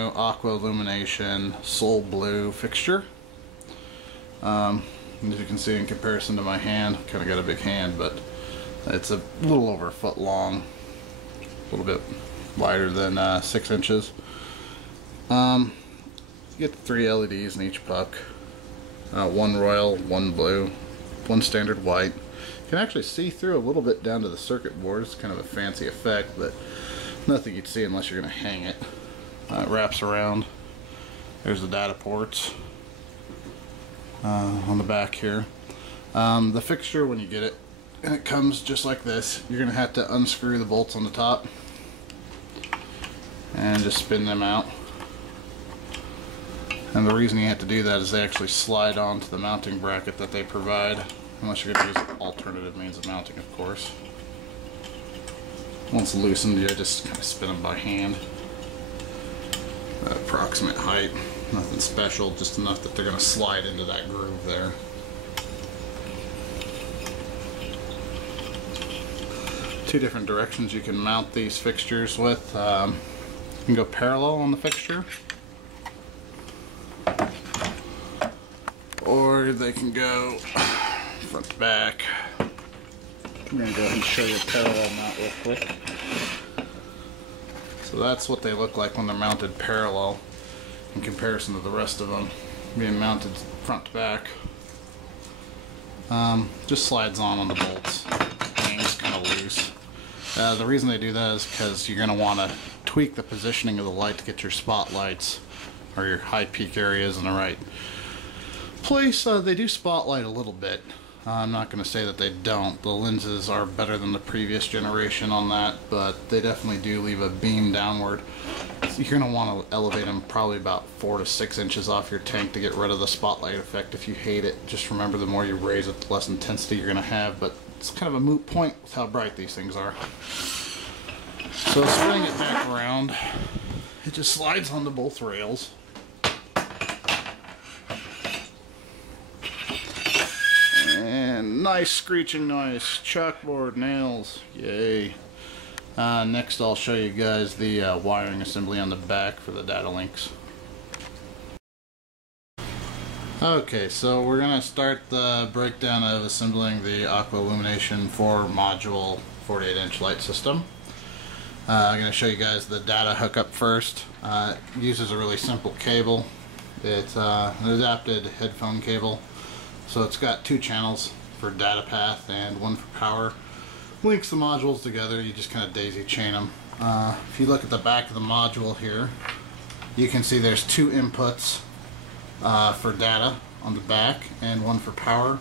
Aqua Illumination Soul Blue fixture. As you can see, in comparison to my hand, kind of got a big hand, but it's a little over a foot long, a little bit wider than 6 inches. You get the 3 LEDs in each puck, one royal, one blue, one standard white. You can actually see through a little bit down to the circuit board. It's kind of a fancy effect, but nothing you'd see unless you're going to hang it. It wraps around. There's the data ports on the back here. The fixture, when you get it, and it comes just like this, you're going to have to unscrew the bolts on the top and just spin them out. And the reason you have to do that is they actually slide onto the mounting bracket that they provide, unless you're going to use alternative means of mounting, of course. Once loosened, you just kind of spin them by hand. Approximate height, nothing special, just enough that they're going to slide into that groove there. Two different directions you can mount these fixtures with. You can go parallel on the fixture, or they can go front to back. I'm going to go ahead and show you a parallel mount real quick. So that's what they look like when they're mounted parallel in comparison to the rest of them being mounted front to back. Just slides on the bolts. Hangs kind of loose. The reason they do that is because you're going to want to tweak the positioning of the light to get your spotlights or your high peak areas in the right place. They do spotlight a little bit. I'm not going to say that they don't. The lenses are better than the previous generation on that, but they definitely do leave a beam downward. So you're going to want to elevate them probably about 4 to 6 inches off your tank to get rid of the spotlight effect if you hate it. Just remember, the more you raise it, the less intensity you're going to have, but it's kind of a moot point with how bright these things are. So spinning it back around, it just slides onto both rails. Nice screeching noise, chalkboard nails, yay. Next I'll show you guys the wiring assembly on the back for the data links. Okay, so we're going to start the breakdown of assembling the Aqua Illumination 4 module 48-inch light system. I'm going to show you guys the data hookup first. It uses a really simple cable. It's an adapted headphone cable, so it's got 2 channels for data path and 1 for power. Links the modules together. You just kind of daisy chain them. If you look at the back of the module here, you can see there's 2 inputs for data on the back and 1 for power,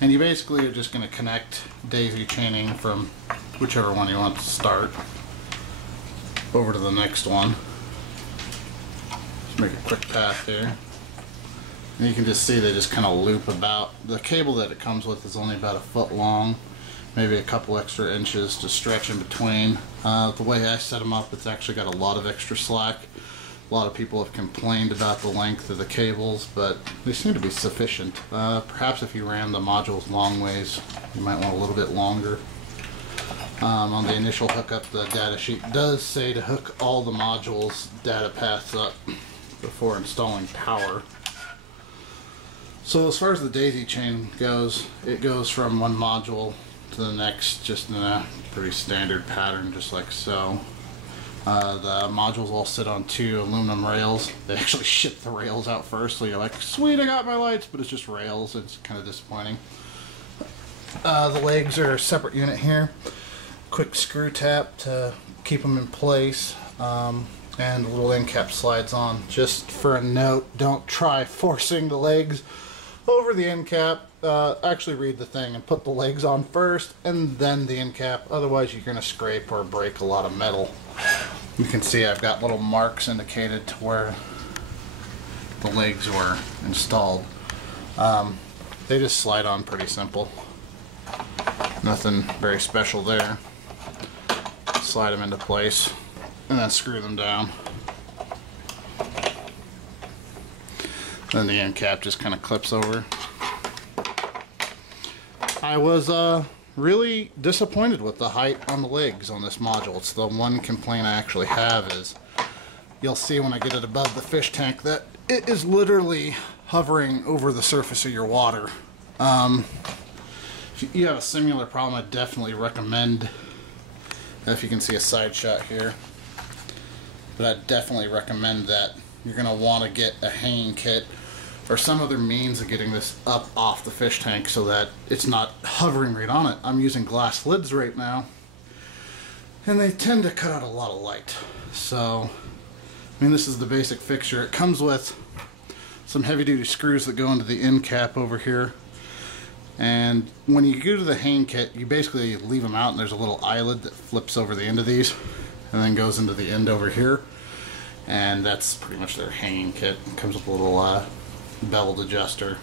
and you basically are just going to connect daisy chaining from whichever one you want to start over to the next one. Just make a quick path here. And you can just see they just kind of loop about. The cable that it comes with is only about a foot long, maybe a couple extra inches to stretch in between. The way I set them up, it's actually got a lot of extra slack. A lot of people have complained about the length of the cables, but they seem to be sufficient. Perhaps if you ran the modules long ways, you might want a little bit longer. On the initial hookup, the data sheet does say to hook all the modules data paths up before installing power. So as far as the daisy chain goes, it goes from one module to the next just in a pretty standard pattern, just like so. The modules all sit on 2 aluminum rails. They actually ship the rails out first, so you're like, sweet, I got my lights, but it's just rails. It's kind of disappointing. The legs are a separate unit here. Quick screw tap to keep them in place. And the little end cap slides on. Just for a note, don't try forcing the legs over the end cap. Actually read the thing and put the legs on first and then the end cap. Otherwise you're going to scrape or break a lot of metal. You can see I've got little marks indicated to where the legs were installed. They just slide on pretty simple. Nothing very special there. Slide them into place and then screw them down. Then the end cap just kind of clips over. I was really disappointed with the height on the legs on this module. It's the one complaint I actually have is you'll see when I get it above the fish tank that it is literally hovering over the surface of your water. If you have a similar problem, I definitely recommend, if you can see a side shot here, but I definitely recommend that you're going to want to get a hanging kit or some other means of getting this up off the fish tank so that it's not hovering right on it. I'm using glass lids right now, and they tend to cut out a lot of light. So, I mean, this is the basic fixture. It comes with some heavy-duty screws that go into the end cap over here. And when you go to the hang kit, you basically leave them out, and there's a little eyelid that flips over the end of these and then goes into the end over here. And that's pretty much their hanging kit. It comes with a little beveled adjuster,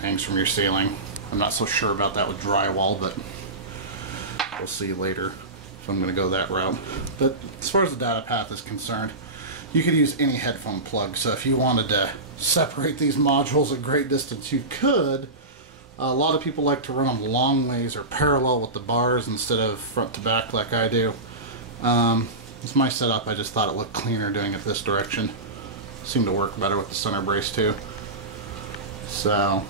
hangs from your ceiling. I'm not so sure about that with drywall, but we'll see later if I'm going to go that route. But as far as the data path is concerned, you could use any headphone plug. So if you wanted to separate these modules a great distance, you could. A lot of people like to run them long ways or parallel with the bars instead of front to back like I do. It's my setup. I just thought it looked cleaner doing it this direction. Seemed to work better with the center brace too. So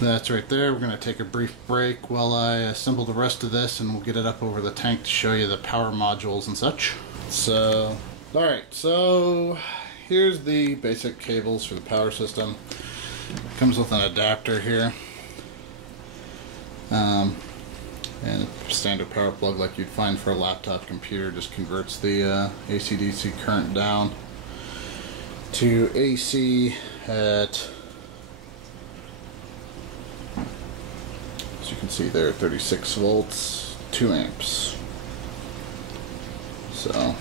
that's right there. We're going to take a brief break while I assemble the rest of this, and we'll get it up over the tank to show you the power modules and such. So, alright, so here's the basic cables for the power system. Comes with an adapter here, and a standard power plug like you'd find for a laptop computer. Just converts the AC/DC current down to AC at, as you can see there, 36 volts, 2 amps. So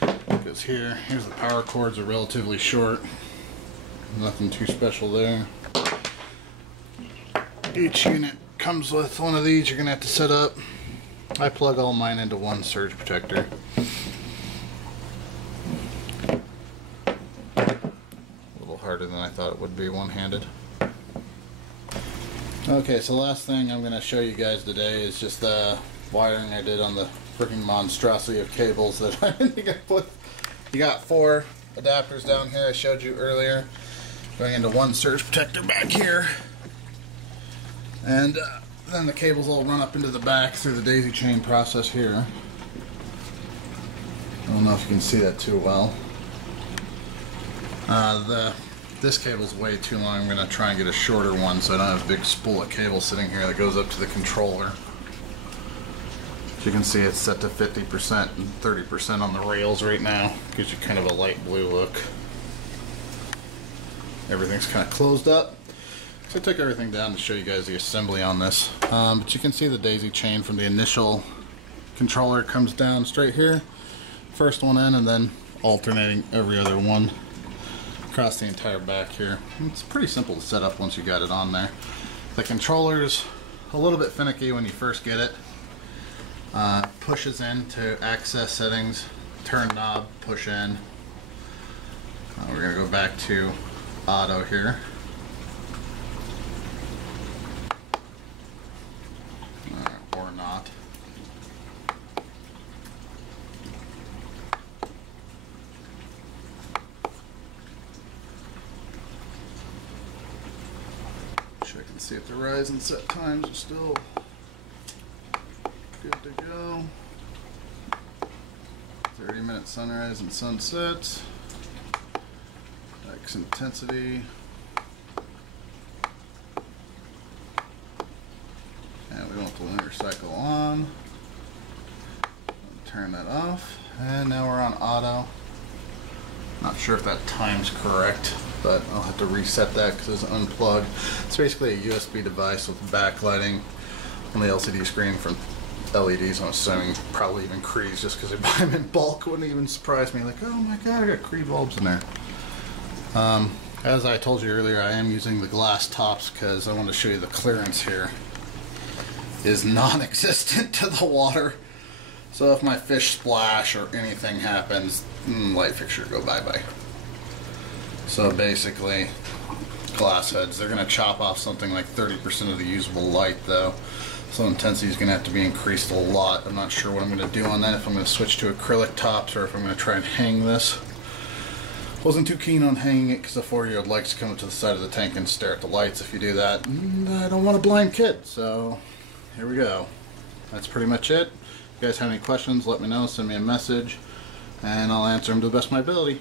it goes here. Here's the power cords, are relatively short. Nothing too special there. Each unit comes with one of these you're going to have to set up. I plug all mine into one surge protector. A little harder than I thought it would be one-handed. Okay, so the last thing I'm going to show you guys today is just the wiring I did on the freaking monstrosity of cables that I think I put. You got 4 adapters down here I showed you earlier, going into one surge protector back here, and then the cables will run up into the back through the daisy chain process here. I don't know if you can see that too well. This cable's way too long. I'm going to try and get a shorter one so I don't have a big spool of cable sitting here that goes up to the controller. As you can see, it's set to 50% and 30% on the rails right now. Gives you kind of a light blue look. Everything's kind of closed up. So I took everything down to show you guys the assembly on this. But you can see the daisy chain from the initial controller comes down straight here. First one in, and then alternating every other one across the entire back here. It's pretty simple to set up once you got it on there. The controller's a little bit finicky when you first get it. Pushes in to access settings, turn knob, push in. We're going to go back to auto here. Or not. Check and see if the rise and set times are still good to go. 30-minute sunrise and sunset. X intensity. And we want the lunar cycle on. Turn that off. And now we're on auto. Not sure if that time's correct, but I'll have to reset that because it's unplugged. It's basically a USB device with backlighting on the LCD screen from LEDs. I'm assuming probably even Crees, just because they buy them in bulk. Wouldn't even surprise me. Like, oh my god, I got Cree bulbs in there. As I told you earlier, I am using the glass tops because I want to show you the clearance here is non-existent to the water. So if my fish splash or anything happens, light fixture go bye-bye. So basically, glass heads. They're going to chop off something like 30% of the usable light though. So intensity is going to have to be increased a lot. I'm not sure what I'm going to do on that, if I'm going to switch to acrylic tops or if I'm going to try and hang this. Wasn't too keen on hanging it because the 4-year-old likes to come up to the side of the tank and stare at the lights if you do that. And I don't want a blind kid, so here we go. That's pretty much it. If you guys have any questions, let me know, send me a message, and I'll answer them to the best of my ability.